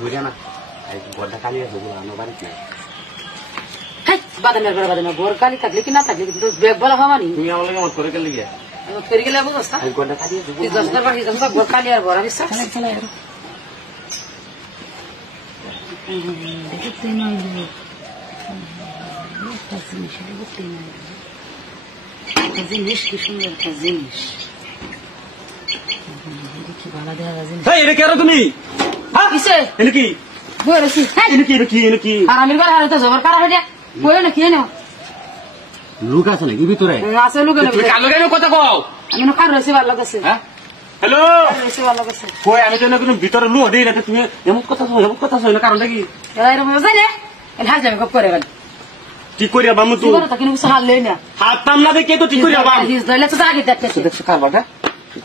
বুঝে না গড়টা কালি আছে আমার বাড়িতে নাই বাদামের ঘরে বাদামের গোর কালি থাকলে কি না থাকলে কিন্তু বেগ বলা হওয়া নি তুমি আমার মত করে গেলে গিয়া ফেরি গেলে বুঝছ গড়টা কালি আছে দশটার বাকি দশটা গোর কালি আর ঘর বিশ্বাস দেখতে নয় একটা জিনিস কি সুন্দর একটা জিনিস কি ভালো দেওয়া জিনিস এটা কেন তুমি কিসে এটা কি বলেছি এটা কি আর আমি ঘরে হারতে জবর কারা হইয়া বলে না কি না লুক আছে নাকি ভিতরে আছে লোক তুমি কালো কেন কথা কও আমি না কার রইছে ভালো লাগছে হ্যাঁ হ্যালো রইছে ভালো লাগছে কই আমি তো না কোনো ভিতরে লু দেই না তুমি এমন কথা কই না কারণটা কি এরকম বুঝাই না এর হাজ যাবে গপ করে গেল ঠিক করিয়া বামু তো জীবনে তো কিছু হাল লই না হাততাম না দেখে তো ঠিক করিয়া বাম হিজ দইলে তো আগে দেখতেছ দেখছ কারবাটা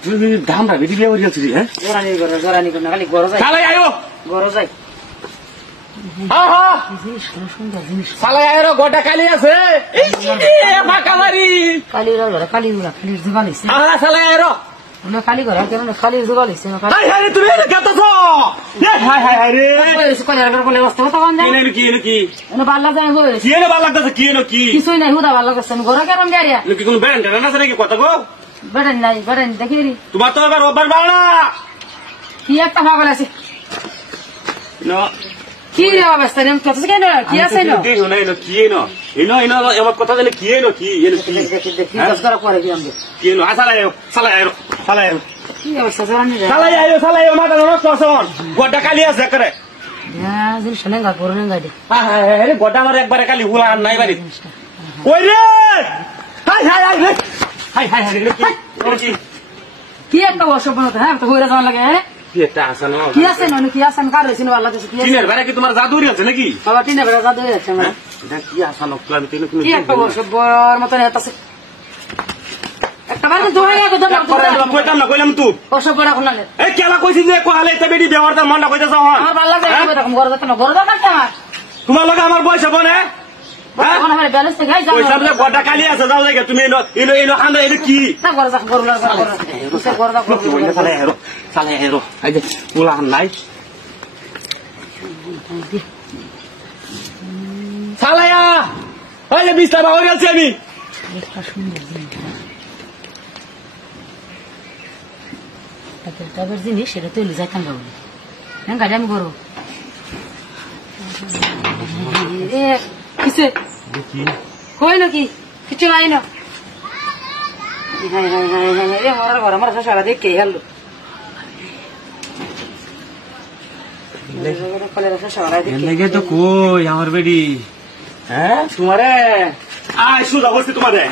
তুমি দামরা বেরি বিয়ে হয়ে গেছিস হ্যাঁ জোরানি করে না খালি গরো যায় শালা আয়ো গরো যায় হ্যাঁ সুন্দর জিনিস শালা আয়ো গোটা কালি আছে এই কি ফাঁকা মারি কালি রগরা কালি জুগাল হইছে শালা আয়ো না খালি ঘর কেন খালি জুগাল হইছে না খালি হাই তুমি এটা কেতাছো হাই রে কইছে কোন এর বলে অবস্থা কথা বন্ধ কি না ভালো লাগে না কইছে কি এনে ভালো লাগতেছে কি কিছুই নাই হুদা ভালো লাগছে না ঘরে কেমন গাড়িয়া কি কোন ব্যান্ড না আছে নাকি কথা গো বেড়েন নাই বেড়েন দেখি তোমার তো এবার রোববার বাড়া কি একটা পাগল আছে নো কি রে অবস্থা নেম কত কেন কি আছে না দেখো না কি এনো আমার কথা জানে কি কি দেখি 10 টাকা করে কি আমবে কি শালা আয়ো কি অবস্থা জানি রে শালা আয়ো মাথা নষ্ট আসন গোটা কালি আছে করে হ্যাঁ জিন শনেগা করুন গাড়ি রে গোটা আমার একবারে কালি হুলা নাই বাড়ি কই রে হাই রে কি একটা অসভ্য না হ্যাঁ তো হইরা যাওয়া লাগে হ্যাঁ কি একটা আসন কি আছে না কি আছে কার হইছে না ভালো লাগছে কি টিনের বাইরে কি তোমার জাদু আছে নাকি বাবা টিনের বেড়া জাদু হয়ে যাচ্ছে আমার এটা কি আসন ক্লাব তিন কোন কি একটা অসভ্যর মত নেতাছে একটা বার দৌড়ে গো কইতাম না কইলাম তুই অসভ্য রাখুন না এই কেলা কইছিস যে কোহালে তে বেডি দেওয়ার মনটা কইতাছ আমার ভালো লাগে এরকম ঘর যেতে না ঘর দাও আমার তোমার লগে আমার বয়স হবে না এখন আমার ব্যালেন্স থেকে যাও ওই সামনে গোটা কালি আছে যাও জায়গা তুমি এলো হান্দা এটা কি না ঘর যা ঘর সালে হেরো আই যে পোলা নাই সালায়া ওই যে বিস্তার বাবা গেছি আমি একটা সুন্দর জিনিস টাকার জিনিস সেটা তুই যাইতাম বাবু হ্যাঁ গাড়ি আমি করবো কিসে কই নাকি কিছু নাই না মরার ঘর আমার সারা দেখে গেল তো কই আমার বেডি হ্যাঁ তোমারে আয় সুদা বলছি তোমারে